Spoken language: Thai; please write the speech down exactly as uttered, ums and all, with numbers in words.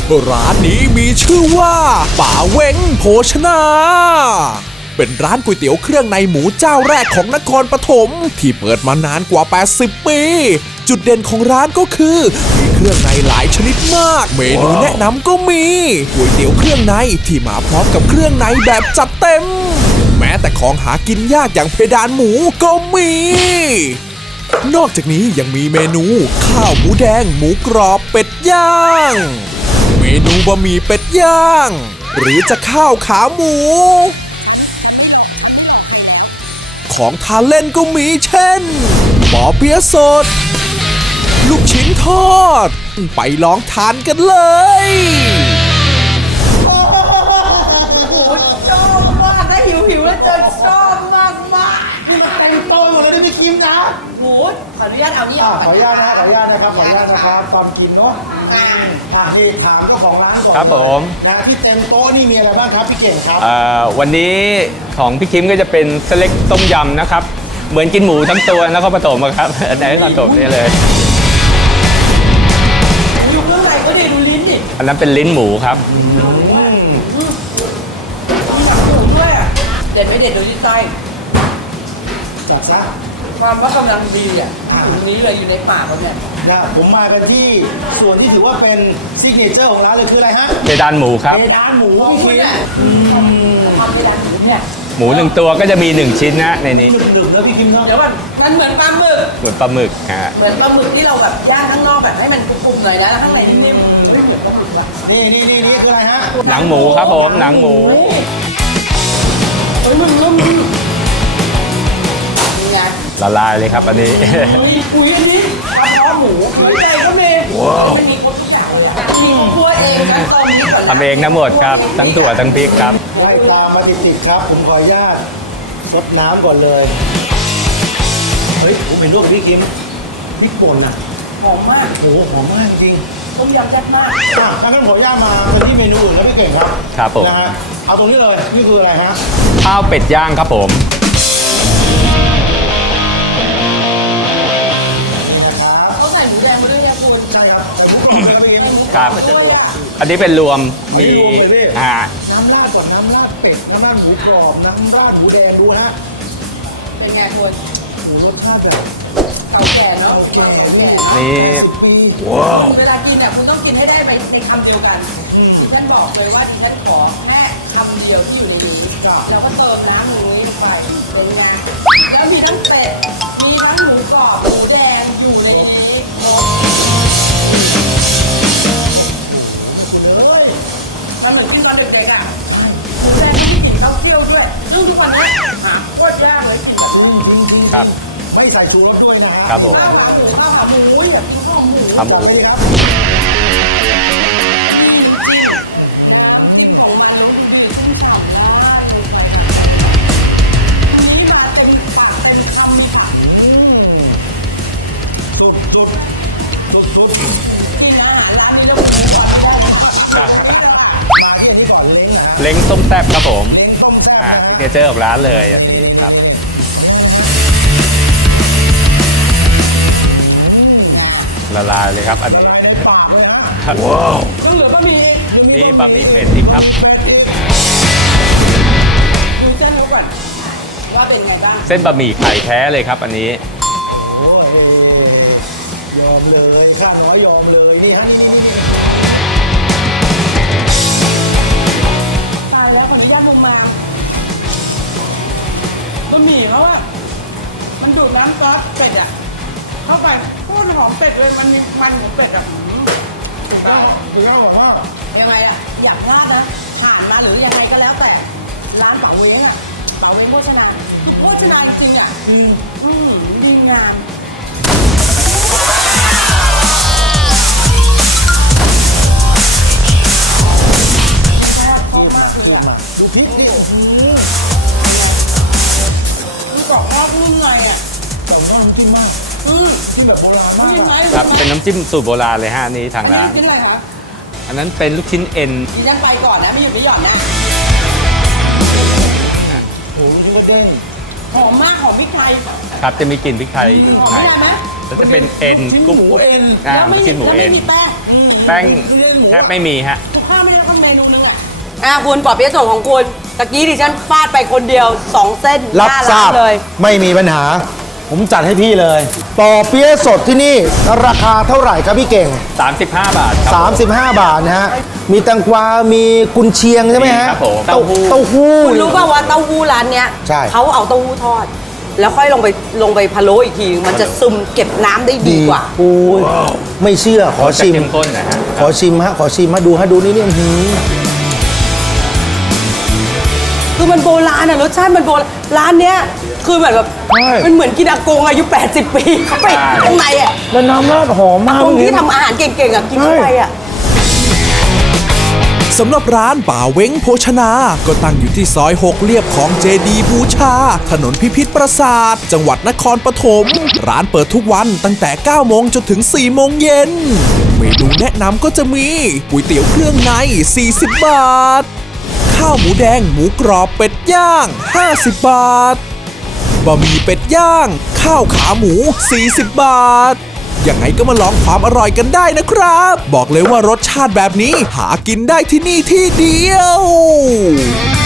ร้านนี้มีชื่อว่าป่าเว้งโภชนา เป็นร้านก๋วยเตี๋ยวเครื่องในหมูเจ้าแรกของนครปฐมที่เปิดมานานกว่าแปดสิบปี จุดเด่นของร้านก็คือมีเครื่องในหลายชนิดมาก เมนูแนะนำก็มีก๋วยเตี๋ยวเครื่องในที่มาพร้อมกับเครื่องในแบบจัดเต็ม แม้แต่ของหากินยากอย่างเพดานหมูก็มี นอกจากนี้ยังมีเมนูข้าวหมูแดงหมูกรอบเป็ดย่าง เมนูบะหมี่เป็ดย่าง หรือจะข้าวขาหมู ของทานเล่นก็มีเช่นปอเปี๊ยะสด ลูกชิ้นทอด ไปลองทานกันเลยโอ้โหชอบมากนะหิวหิวแล้วเจอชอบมากมากนี่มันเต็มโต๊ะหมดเลยนะพี่คิมนะโหขออนุญาตเอานี่ออ่าอกขออนุญาตนะขออนุญาตนะครับขออนุญาตนะครับตอนกินเนาะอ่าอ่ะนี่ถามเจ้าของร้านก่อนครับผมนะที่เต็มโต๊ะนี่มีอะไรบ้างครับพี่เก่งครับเอ่อวันนี้ของพี่คิมก็จะเป็นสเล็กต้มยำนะครับ เหมือนกินหมูทั้งตัวนะเขาผสมอะครับ อันไหนก็ผสมนี่เลยอยู่ข้างในก็ดีดูลิ้นดิอันนั้นเป็นลิ้นหมูครับมีหนังหมูด้วยอ่ะเด็ดไม่เด็ดดูที่ไส้จัดซะความว่ากำลังดีอ่ะอยู่ตรงนี้เลยอยู่ในป่าแบบเนี้ยนะผมมากันที่ส่วนที่ถือว่าเป็นซิกเนเจอร์ของร้านเลยคืออะไรฮะเพดานหมูครับเพดานหมูมองพี่คุคิณมอ่ะความเพดานหมูเนี่ยหมูหนึ่งตัวก็จะมีหนึ่งชิ้นนะในนี้หนึบๆแล้วพี่คิมเนาะเดี๋ยวมันมันเหมือนปลาหมึกเหมือนปลาหมึกฮะเหมือนปลาหมึกที่เราแบบย่างข้างนอกแบบให้มันกรุบๆหน่อยนะแล้วข้างในนิ่มๆไม่เหมือนปลาหมึกว่ะนี่นี่นี่นี่คืออะไรฮะหนังหมูครับผมหนังหมูเฮ้ยมึงนุ่มดินี่ไงละลายเลยครับอันนี้เฮ้ยปุ๋ยอันนี้กระเพาะหมูปุ๋ยใจก็มีมันมีครบทุกอย่างเลยอะมีคั่วเองกันตอนนี้ก่อนนะทำเองทั้งหมดครับ ทั้งถั่วทั้งพริกครับไล่ตามมาติดๆครับ ผมขออนุญาตรดน้ำก่อนเลย เฮ้ยผมเห็นรูปพี่คิมพริกป่นน่ะหอมมากโอ้โหหอมมากจริงต้มยำแซ่บมากอ่ะถ้างั้นขออนุญาตมาเป็นที่เมนูอื่นนะพี่เก่งครับครับผมนะฮะ เอาตรงนี้เลย นี่คืออะไรฮะข้าวเป็ดย่างครับผมนี่นะครับเขาใส่หมูแดงมาด้วยนะคุณใช่ครับใส่หมูกรอบเลยครับพี่คิมครับด้วยอะอันนี้เป็นรวมมีอันนี้รวมเลยพี่อ่าน้ำราดก่อนน้ำราดเป็ด น้ำราดหมูกรอบ น้ำราดหมูแดงดูฮะเป็นไงคุณโอ้โหรสชาติแบบเก่าแก่เนาะโอเคเก่าแก่นี่สิบปีเวลากินเนี่ยคุณต้องกินให้ได้ไปในคำเดียวกันอืมฉันบอกเลยว่าฉันขอแค่คำเดียวที่อยู่ในนี้แล้วก็เติมน้ำหมูนี้ลงไปในงานแล้วมีทั้งเป็ดมีทั้งหมูกรอบหมูแดงอยู่ในนี้หมดเฮ้ยมันเหมือนที่ตอนเด็กๆอ่ะหมูแดงที่พี่กินเต้าเคี่ยวด้วย ซึ่งทุกวันนี้หาโคตรยากเลยกินแบบนี้ครับไม่ใส่ชูรสด้วยนะฮะครับผมข้าวขาหมูข้าวขาหมูอยากกินข้าวหมูขาหมูจัดไปเลยครับน้ำจิ้มของมันดีขึ้นฉ่ำมากเลยค่ะอันนี้มาเต็มปากเต็มคำค่ะสุดสุดสุดสุดจริงอาหารร้านนี้แล้วผมบอกได้เลยว่าครับมาที่อันนี้ก่อนเล้งนะฮะเล้งต้มแซ่บครับผมเล้งต้มแซ่บอ่านะซิกฮะเนเจอร์ของร้านเลยอันนี้ครับ ละลายเลยครับ อันนี้ในปากเลยนะว้าวต้องเหลือบะหมี่นี่บะหมี่เป็ดอีกครับเป็ดอีกดูเส้นเขาก่อนว่าเป็นไงบ้างเส้นบะหมี่ไข่แท้เลยครับ อันนี้โอ้ยยอมเลยข้าน้อยยอมเลยนี่ฮะนี่นี่นี่ตายแล้วคนนี้ย่างลงมาบะหมี่เขาอะมันดูดน้ำซอสเป็ดอะเข้าไปโคตรหอมเป็ดเลยมันมีมันของเป็ดอะอืมถูกก็ต้องคือเขาบอกว่ายังไงอะอยากพลาดนะผ่านมาหรือยังไงก็แล้วแต่ร้านเป๋าเล้งอะเป๋าเล้งโฆษณาคือโฆษณาจริงๆอะอืมอืมดีงามชอบมากเลยอะดูพริกดิโอ้โหคือกรอบนอกนุ่มในอะแต่ว่าน้ำจิ้มมากอืมจิ้มแบบโบราณมากจริงไหมอะครับ เป็นน้ำจิ้มสูตรโบราณเลยฮะอันนี้ทางอันนี้ร้านกินอะไรคะอันนั้นเป็นลูกชิ้นเอ็นดิฉันไปก่อนนะไม่หยุดไม่หย่อนนะโอ้โหนี่ก็เด้งหอมมากหอมพริกไทยครับ จะมีกลิ่นพริกไทยอยู่หอมข้างในไม่ได้ไหมแล้วจะเป็นเอ็นชิ้นกรุบหมูเอ็นอ่าแล้วไม่ลูกชิ้นหมูแล้วเอ็ไม่นมีแป้งแป้งหมูแทบไม่มีฮะทุกข้าวไม่ได้ข้าวเมนูนึงแหละอ่ะคุณปอเปี๊ยะส่งของคุณตะกี้ดิฉันฟาดไปคนเดียวสองเส้นรับหน้าทราร้านบเลยไม่มีปัญหา ผมจัดให้พี่เลยปอเปี๊ยะสดที่นี่ราคาเท่าไหร่ครับพี่เก่งสามสิบห้า บาทครับสามสิบห้า บาทนะฮะ มีแตงกวา มีกุนเชียงใช่ไหมฮะมีครับผมเต้าหู้เต้าหู้คุณรู้ป่าวว่าเต้าหู้ร้านเนี้ยใช่เขาเอาเต้าหู้ทอด แล้วค่อยลงไปลงไปพะโล้อีกที มันจะซึมเก็บน้ำได้ดีกว่าโอ้ยไม่เชื่อขอจะชิมเข้มข้นนะฮะขอชิมฮะ ขอชิมมาดูฮะดูนี่นี่อื้อหือคือมันโบราณอะรสชาติมันโบราณร้านเนี้ยคือแบบแบบใช่มันเหมือนกินอากงอายุ แปดสิบ ปีเข้าไปข้างในอะแล้วน้ำราดหอมมากอากงที่พี่ทำอาหารเก่งๆอะกินเข้าไปอะสำหรับร้านป่าเว้งโภชนา ก็ตั้งอยู่ที่ซอยหกเรียบของเจดีย์บูชา ถนนพิพิธปราสาท จังหวัดนครปฐม ร้านเปิดทุกวันตั้งแต่ เก้าโมงจนถึง สี่โมงเย็น เมนูแนะนำก็จะมีก๋วยเตี๋ยวเครื่องใน สี่สิบบาท ข้าวหมูแดงหมูกรอบเป็ดย่าง ห้าสิบบาท บะหมี่เป็ดย่าง ข้าวขาหมู สี่สิบบาท ยังไงก็มาลองความอร่อยกันได้นะครับ บอกเลยว่ารสชาติแบบนี้หากินได้ที่นี่ที่เดียว